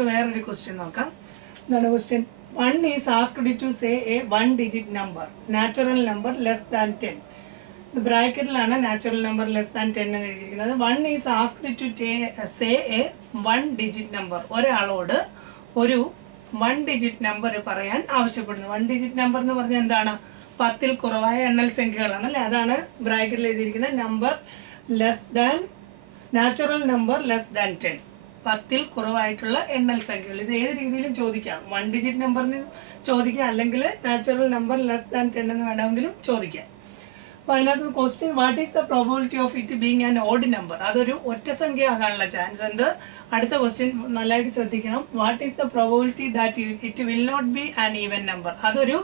നമുക്ക് വേറൊരു ക്വസ്റ്റ്യൻ നോക്കാം. എന്താണ് question? 1 is asked to say a 1-digit number, natural number less than 10. ഇത് ബ്രാക്കറ്റിലാണ് നാച്ചുറൽ നമ്പർ ലെസ് ദാൻ 10 എന്ന് എഴുതിയിരിക്കുന്നത്. 1 is asked to say a 1-digit number. ഒരാളോട് ഒരു 1-digit നമ്പർ പറയാൻ ആവശ്യപ്പെടുന്നു. 1-digit നമ്പർ എന്ന് പറഞ്ഞാൽ എന്താണ്? 10ൽ കുറവായ എണ്ണൽ സംഖ്യകളാണ് അല്ലേ? അതാണ് ബ്രാക്കറ്റിൽ എഴുതിയിരിക്കുന്നത്. Number less than natural number less than 10. 10ൽ കുറവായിട്ടുള്ള എണ്ണൽ സംഖ്യകൾ. ഇത് ഏത് രീതിയിലും ചോദിക്കാം. 1-digit നമ്പറിന് ചോദിക്കാം, അല്ലെങ്കിൽ നാച്ചുറൽ നമ്പർ ലെസ് ദാൻ 10 എന്ന് വേണമെങ്കിലും ചോദിക്കാം. അപ്പോൾ അതിനകത്ത് question, what is the probability of it being an odd number? അതൊരു ഒറ്റ സംഖ്യ ആകാനുള്ള ചാൻസ് എന്ത്? അടുത്ത ക്വസ്റ്റ്യൻ നല്ലതായിട്ട് ശ്രദ്ധിക്കണം. What is the probability that it will not be an even number? അതൊരു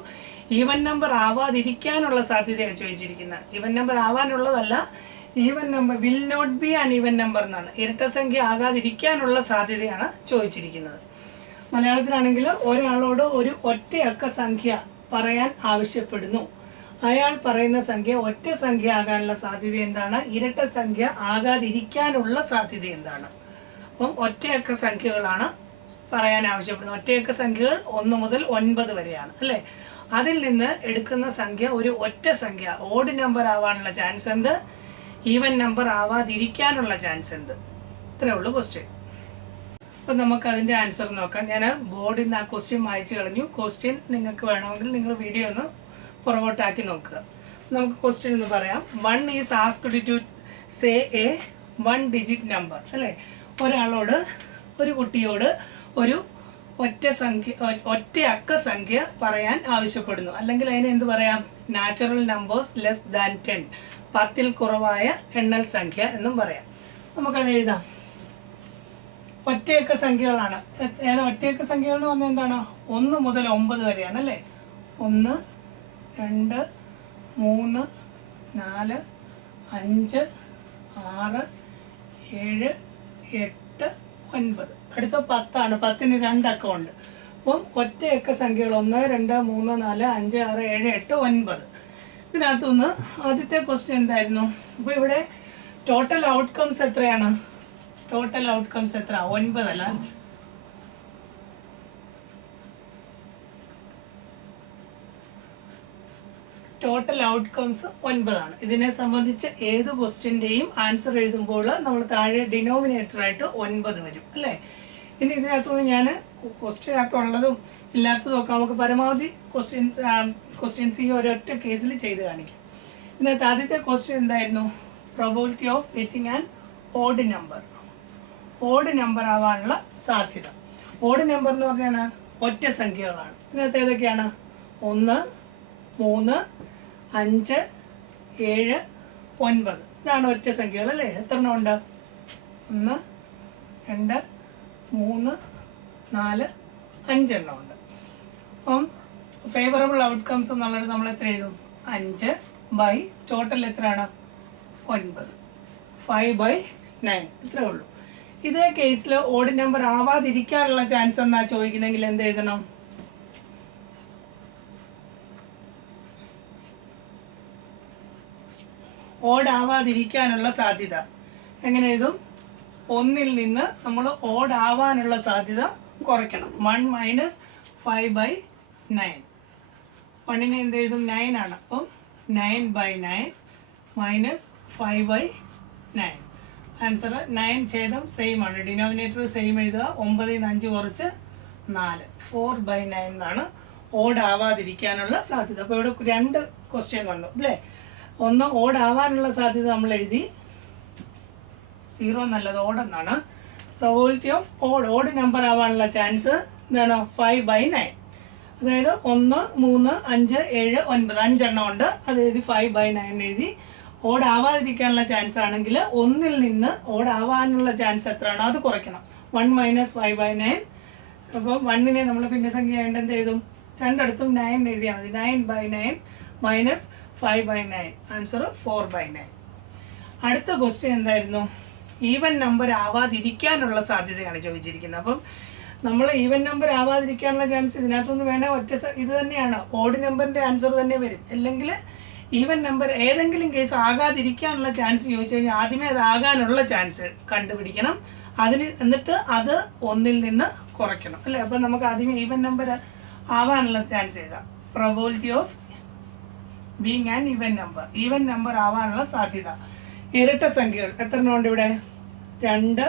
ഈവൻ നമ്പർ ആവാതിരിക്കാനുള്ള സാധ്യതയാണ് ചോദിച്ചിരിക്കുന്നത്. ഈവൻ നമ്പർ ആവാനുള്ളതല്ല, even number will not be an even number എന്നാണ്. ഇരട്ട സംഖ്യ ആകാതിരിക്കാനുള്ള സാധ്യതയാണ് ചോദിച്ചിരിക്കുന്നത്. മലയാളത്തിലാണെങ്കിൽ ഒരാളോട് ഒരു ഒറ്റയക്ക സംഖ്യ പറയാൻ ആവശ്യപ്പെടുന്നു. അയാൾ പറയുന്ന സംഖ്യ ഒറ്റ സംഖ്യ ആകാനുള്ള സാധ്യത എന്താണ്? ഇരട്ട സംഖ്യ ആകാതിരിക്കാനുള്ള സാധ്യത എന്താണ്? അപ്പം ഒറ്റയക്ക സംഖ്യകളാണ് പറയാൻ ആവശ്യപ്പെടുന്നത്. ഒറ്റയക്ക സംഖ്യകൾ 1 മുതൽ 9 വരെയാണ് അല്ലേ? അതിൽ നിന്ന് എടുക്കുന്ന സംഖ്യ ഒരു ഒറ്റ സംഖ്യ, ഓഡ് നമ്പർ ആവാനുള്ള ചാൻസ് എന്ത്? ഈവൻ നമ്പർ ആവാതിരിക്കാനുള്ള ചാൻസ് എന്ത്? ഇത്രയേ ഉള്ളൂ ക്വസ്റ്റ്യൻ. അപ്പം നമുക്ക് അതിൻ്റെ ആൻസർ നോക്കാം. ഞാൻ ബോർഡിൽ നിന്ന് ആ ക്വസ്റ്റ്യൻ വായിച്ചു കളഞ്ഞു. ക്വസ്റ്റ്യൻ നിങ്ങൾക്ക് വേണമെങ്കിൽ നിങ്ങൾ വീഡിയോ ഒന്ന് പുറകോട്ടാക്കി നോക്കുക. നമുക്ക് ക്വസ്റ്റ്യൻ എന്ന് പറയാം. 1 is asked to say a 1-digit number അല്ലേ? ഒരാളോട്, ഒരു കുട്ടിയോട് ഒരു ഒറ്റ അക്ക സംഖ്യ പറയാൻ ആവശ്യപ്പെടുന്നു. അല്ലെങ്കിൽ അതിനെ എന്ത് പറയാം? നാച്ചുറൽ നമ്പേഴ്സ് ലെസ് ദാൻ 10, 10ൽ കുറവായ എണ്ണൽ സംഖ്യ എന്നും പറയാം. നമുക്കത് എഴുതാം. ഒറ്റയക്ക സംഖ്യകളാണ്. ഒറ്റയക്ക സംഖ്യകൾ എന്ന് പറഞ്ഞാൽ എന്താണ്? 1 മുതൽ 9 വരെയാണ് അല്ലേ? 1, 2, 3, 4, 5, 6, 7, 8, 9. അടുത്ത 10 ആണ്. 10ന് 2 അക്കം ഉണ്ട്. അപ്പം ഒറ്റയക്ക സംഖ്യകൾ 1, 2, 3, 4, 5, 6, 7, 8, 9. ഇതിനകത്തുനിന്ന് ആദ്യത്തെ ക്വസ്റ്റ്യൻ എന്തായിരുന്നു? അപ്പോൾ ഇവിടെ ടോട്ടൽ ഔട്ട്കംസ് എത്രയാണ്? ടോട്ടൽ ഔട്ട്കംസ് എത്ര? 9 അല്ല, ടോട്ടൽ ഔട്ട്കംസ് 9 ആണ്. ഇതിനെ സംബന്ധിച്ച് ഏത് ക്വസ്റ്റ്യൻ്റെയും ആൻസർ എഴുതുമ്പോൾ നമ്മൾ താഴെ ഡിനോമിനേറ്ററായിട്ട് 9 വരും അല്ലേ? ഇനി ഇതിനകത്തുനിന്ന് ഞാൻ ക്വസ്റ്റ്യനകത്തുള്ളതും ഇല്ലാത്തതും ഒക്കെ നമുക്ക് പരമാവധി ക്വസ്റ്റ്യൻസ് ഈ ഒരൊറ്റ കേസിൽ ചെയ്ത് കാണിക്കാം. ഇതിനകത്ത് ആദ്യത്തെ ക്വസ്റ്റ്യൻ എന്തായിരുന്നു? Probability of getting an odd number. Odd number ആവാനുള്ള സാധ്യത. ഓഡ് നമ്പർ എന്ന് പറഞ്ഞാൽ ഒറ്റ സംഖ്യകളാണ്. ഇതിനകത്ത് ഏതൊക്കെയാണ്? 1, 3, 5, 7, 9. ഇതാണ് ഒറ്റ സംഖ്യകൾ അല്ലേ? എത്ര എണ്ണം ഉണ്ട്? 1, 2, 3, 4, 5 എണ്ണം ഉണ്ട്. അപ്പം ഫേവറബിൾ ഔട്ട്കംസ് എന്നുള്ളത് നമ്മൾ എത്ര എഴുതും? 5 ബൈ ടോട്ടൽ എത്രയാണ്? 9. 5/9 ഇത്രേ ഉള്ളൂ. ഇതേ കേസിൽ ഓഡ് നമ്പർ ആവാതിരിക്കാനുള്ള ചാൻസ് എന്നാ ചോദിക്കുന്നെങ്കിൽ എന്ത് എഴുതണം? ഓഡ് ആവാതിരിക്കാനുള്ള സാധ്യത എങ്ങനെ എഴുതും? 1ൽ നിന്ന് നമ്മൾ ഓഡ് ആവാനുള്ള സാധ്യത കുറയ്ക്കണം. 1 മൈനസ് 5/9. 1നെ എന്ത് എഴുതും? 9 ആണ്. അപ്പം 9/9 മൈനസ് 5/9. ആൻസർ 9 ഛേദം സെയിം ആണ്. ഡിനോമിനേറ്റർ സെയിം എഴുതുക. 9ൽ നിന്ന് 5 കുറച്ച് 4. 4/9 എന്നാണ് ഓഡ് ആവാതിരിക്കാനുള്ള സാധ്യത. അപ്പോൾ ഇവിടെ 2 ക്വസ്റ്റ്യൻ വന്നു അല്ലേ? ഒന്ന് ഓഡ് ആവാനുള്ള സാധ്യത നമ്മൾ എഴുതി, 0 എന്നുള്ളത് ഓഡ് എന്നാണ്. പ്രോബബിലിറ്റി ഓഫ് ഓഡ് നമ്പർ ആവാനുള്ള ചാൻസ് എന്താണ്? 5/9. അതായത് 1, 3, 5, 7, 9 5 എണ്ണം ഉണ്ട്. അത് എഴുതി 5/9 എഴുതി. ഓഡ് ആവാതിരിക്കാനുള്ള ചാൻസ് ആണെങ്കിൽ 1ൽ നിന്ന് ഓഡ് ആവാനുള്ള ചാൻസ് എത്രയാണോ അത് കുറയ്ക്കണം. 1 മൈനസ് 5/9. അപ്പോൾ 1നെ നമ്മൾ പിന്നെ സംഖ്യ ആയതുകൊണ്ട് എന്ത് എഴുതും? രണ്ടിടത്തും 9 എഴുതിയാൽ മതി. 9/9 മൈനസ് 5/9. ആൻസർ 4/9. അടുത്ത ക്വസ്റ്റ്യൻ എന്തായിരുന്നു? ഈവൻ നമ്പർ ആവാതിരിക്കാനുള്ള സാധ്യതയാണ് ചോദിച്ചിരിക്കുന്നത്. അപ്പം നമ്മൾ ഈവൻ നമ്പർ ആവാതിരിക്കാനുള്ള ചാൻസ് ഇതിനകത്തൊന്നും വേണ്ട, ഒറ്റ ഇത് തന്നെയാണ്. ഓഡ് നമ്പറിൻ്റെ ആൻസർ തന്നെ വരും. അല്ലെങ്കിൽ ഈവൻ നമ്പർ ഏതെങ്കിലും കേസ് ആകാതിരിക്കാനുള്ള ചാൻസ് ചോദിച്ചു കഴിഞ്ഞാൽ ആദ്യമേ അത് ആകാനുള്ള ചാൻസ് കണ്ടുപിടിക്കണം. എന്നിട്ട് അത് 1 നിന്ന് കുറയ്ക്കണം അല്ലേ. അപ്പോൾ നമുക്ക് ആദ്യമേ ഈവൻ നമ്പർ ആവാനുള്ള ചാൻസ് എഴുതാം. Probability of being an even number ആവാനുള്ള സാധ്യത. ഇരട്ട സംഖ്യകൾ എത്ര എണ്ണം ഉണ്ട് ഇവിടെ? 2,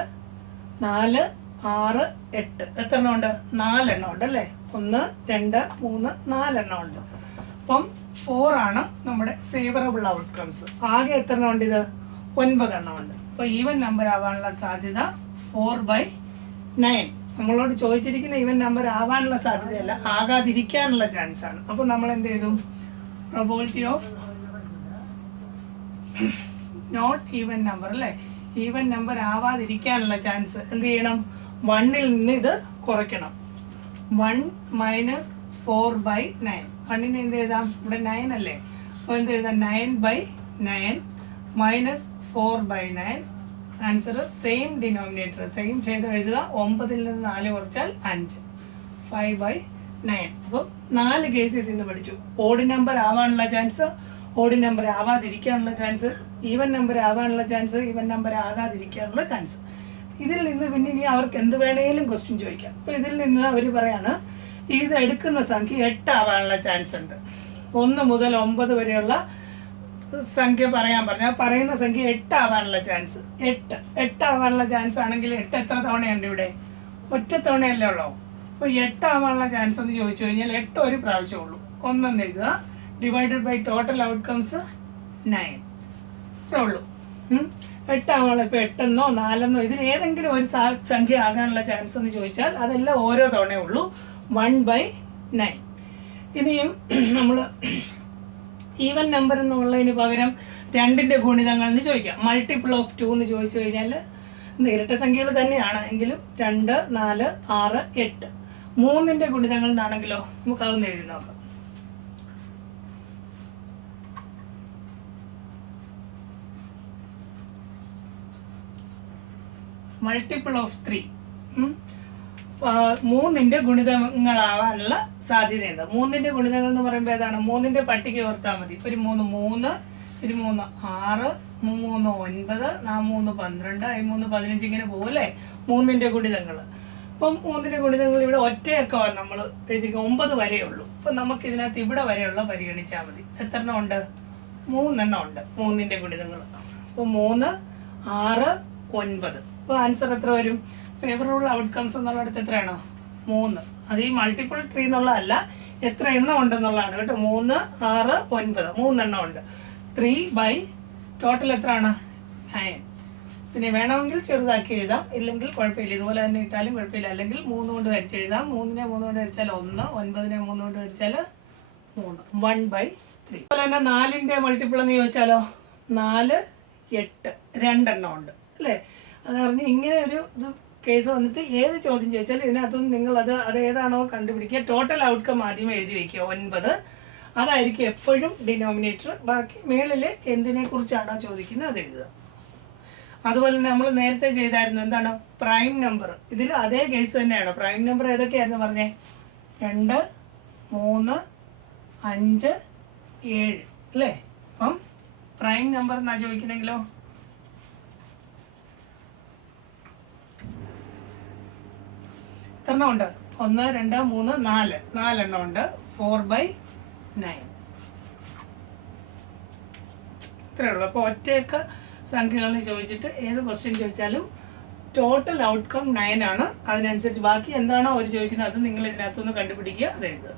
4, 6, 8. എത്ര എണ്ണം ഉണ്ട്? 4 എണ്ണം ഉണ്ട് അല്ലേ. 1, 2, 3, 4 എണ്ണം ഉണ്ട്. അപ്പം 4 ആണ് നമ്മുടെ ഫേവറബിൾ ഔട്ട്കംസ്. ആകെ എത്ര എണ്ണം ഉണ്ട്? ഇത് 9 എണ്ണം ഉണ്ട്. അപ്പോൾ ഈവൻ നമ്പർ ആവാനുള്ള സാധ്യത 4/9. നമ്മളോട് ചോദിച്ചിരിക്കുന്ന ഈവൻ നമ്പർ ആവാനുള്ള സാധ്യതയല്ല, ആകാതിരിക്കാനുള്ള ചാൻസ് ആണ്. അപ്പോൾ നമ്മൾ എന്ത് ചെയ്തു? Probability of not even number അല്ലേ, ഈവൻ നമ്പർ ആവാതിരിക്കാനുള്ള ചാൻസ് എന്ത് ചെയ്യണം? 1-ൽ നിന്ന് ഇത് കുറയ്ക്കണം. 1 - 4/9. 1-നെ എന്ത് എഴുതാം? ഇവിടെ 9 അല്ലേ, അപ്പോൾ എന്ത് എഴുതാം? 9/9 - 4/9. ആൻസർ സെയിം ഡിനോമിനേറ്റർ, സെയിം ചെയ്ത് എഴുതുക. 9-ൽ നിന്ന് 4 കുറച്ചാൽ 5, 5/9. അപ്പോൾ 4 കേസ് ഇതിൽ നിന്ന് പഠിച്ചു. ഓഡ് നമ്പർ ആവാനുള്ള ചാൻസ്, ഓഡ് നമ്പർ ആവാതിരിക്കാനുള്ള ചാൻസ്, ഈവൻ നമ്പർ ആവാനുള്ള ചാൻസ്, ഈവൻ നമ്പർ ആകാതിരിക്കാനുള്ള ചാൻസ്. ഇതിൽ നിന്ന് പിന്നെ ഇനി അവർക്ക് എന്ത് വേണേലും ക്വസ്റ്റ്യൻ ചോദിക്കാം. അപ്പോൾ ഇതിൽ നിന്ന് അവർ പറയാണ് ഇത് എടുക്കുന്ന സംഖ്യ 8 ആവാനുള്ള ചാൻസ് ഉണ്ട്. 1 മുതൽ 9 വരെയുള്ള സംഖ്യ പറയാൻ പറഞ്ഞാൽ പറയുന്ന സംഖ്യ 8 ആവാനുള്ള ചാൻസ്. 8 ആവാനുള്ള ചാൻസ് ആണെങ്കിൽ 8 എത്ര തവണയുണ്ട് ഇവിടെ? ഒറ്റ തവണയല്ലേ ഉള്ളൂ. അപ്പോൾ 8 ആവാനുള്ള ചാൻസ് എന്ന് ചോദിച്ചു കഴിഞ്ഞാൽ 8 ഒരു പ്രാവശ്യമേ ഉള്ളൂ. 1 എഴുതുക, ഡിവൈഡഡ് ബൈ ടോട്ടൽ ഔട്ട്കംസ് 9 അത്രേ ഉള്ളൂ. 8 ആവാനുള്ള, ഇപ്പോൾ 8 4 ഇതിൽ ഏതെങ്കിലും ഒരു സംഖ്യ ആകാനുള്ള ചാൻസ് എന്ന് ചോദിച്ചാൽ അതെല്ലാം ഓരോ തവണയേ ഉള്ളൂ. 1/9. ഇനിയും നമ്മൾ ഈവൻ നമ്പർ എന്നുള്ളതിന് പകരം 2ന്റെ ഗുണിതങ്ങൾ എന്ന് ചോദിക്കാം. മൾട്ടിപ്പിൾ ഓഫ് 2 എന്ന് ചോദിച്ചു കഴിഞ്ഞാൽ ഇരട്ട സംഖ്യകൾ തന്നെയാണ് എങ്കിലും 2, 4, 6, 8. 3ന്റെ ഗുണിതങ്ങൾ എന്നാണെങ്കിലോ നമുക്ക് അതൊന്ന് എഴുതി നോക്കാം. Multiple of 3. 3ന്റെ ഗുണിതങ്ങളാവാനുള്ള സാധ്യതയുണ്ട്. 3ന്റെ ഗുണിതങ്ങൾ എന്ന് പറയുമ്പോൾ ഏതാണ്? 3ന്റെ പട്ടിക ഓർത്താൽ മതി. ഒരു 3 3, ഒരു 3 6, 3 9, 3 12, 3 15 ഇങ്ങനെ പോകും അല്ലേ 3ന്റെ ഗുണിതങ്ങൾ. അപ്പം 3ന്റെ ഗുണിതങ്ങൾ ഇവിടെ ഒറ്റയൊക്കെ നമ്മൾ എഴുതി 9 വരെയേ ഉള്ളൂ. അപ്പം നമുക്ക് ഇതിനകത്ത് ഇവിടെ വരെയുള്ള പരിഗണിച്ചാൽ മതി. എത്ര എണ്ണം ഉണ്ട്? 3 എണ്ണം ഉണ്ട് 3ന്റെ ഗുണിതങ്ങൾ. അപ്പോൾ 3, 6, 9. അപ്പോൾ ആൻസർ എത്ര വരും? ഫേവറബിൾ ഔട്ട്കംസ് എന്നുള്ളിടത്ത് എത്രയാണോ? 3. അത് ഈ മൾട്ടിപ്പിൾ 3 എന്നുള്ളതല്ല, എത്ര എണ്ണം ഉണ്ടെന്നുള്ളതാണ് കേട്ടോ. 3, 6, 9 3 എണ്ണം ഉണ്ട്. 3 ടോട്ടൽ എത്രയാണ്? 9. ഇതിനെ വേണമെങ്കിൽ ചെറുതാക്കി എഴുതാം, ഇല്ലെങ്കിൽ കുഴപ്പമില്ല, ഇതുപോലെ തന്നെ ഇട്ടാലും കുഴപ്പമില്ല. അല്ലെങ്കിൽ 3 കൊണ്ട് ഹരിച്ചെഴുതാം. 3നെ 3 കൊണ്ട് ഹരിച്ചാൽ 1, 9നെ 3 കൊണ്ട് ഹരിച്ചാൽ 3, 1/3. അതുപോലെ തന്നെ 4ന്റെ മൾട്ടിപ്പിൾ എന്ന് ചോദിച്ചാലോ 4, 8 2 എണ്ണം ഉണ്ട് അല്ലേ. അത് പറഞ്ഞ് ഇങ്ങനെ ഒരു ഇത് കേസ് വന്നിട്ട് ഏത് ചോദ്യം ചോദിച്ചാൽ ഇതിനകത്തുനിന്ന് നിങ്ങളത് ഏതാണോ കണ്ടുപിടിക്കുക. ടോട്ടൽ ഔട്ട്കം ആദ്യമേ എഴുതി വയ്ക്കുക 9. അതായിരിക്കും എപ്പോഴും ഡിനോമിനേറ്റർ. ബാക്കി മേളിൽ എന്തിനെ കുറിച്ചാണോ ചോദിക്കുന്നത് അത് എഴുതുക. അതുപോലെ തന്നെ നമ്മൾ നേരത്തെ ചെയ്തായിരുന്നു എന്താണ്? Prime number. ഇതിൽ അതേ കേസ് തന്നെയാണ്. പ്രൈം നമ്പർ ഏതൊക്കെയായിരുന്നു പറഞ്ഞേ? 2, 3, 5, 7 അല്ലേ. അപ്പം പ്രൈം നമ്പർ എന്നാ ചോദിക്കുന്നെങ്കിലോ എത്ര എണ്ണം ഉണ്ട്? 1, 2, 3, 4 4 എണ്ണം ഉണ്ട്. 4/9 ഇത്രയേ ഉള്ളൂ. അപ്പോൾ ഒറ്റയൊക്കെ സംഖ്യകളിൽ ചോദിച്ചിട്ട് ഏത് ക്വസ്റ്റ്യൻ ചോദിച്ചാലും ടോട്ടൽ ഔട്ട്കം 9 ആണ്. അതിനനുസരിച്ച് ബാക്കി എന്താണോ അവർ ചോദിക്കുന്നത് അത് നിങ്ങൾ ഇതിനകത്തുനിന്ന് കണ്ടുപിടിക്കുക, അത് എഴുതുക.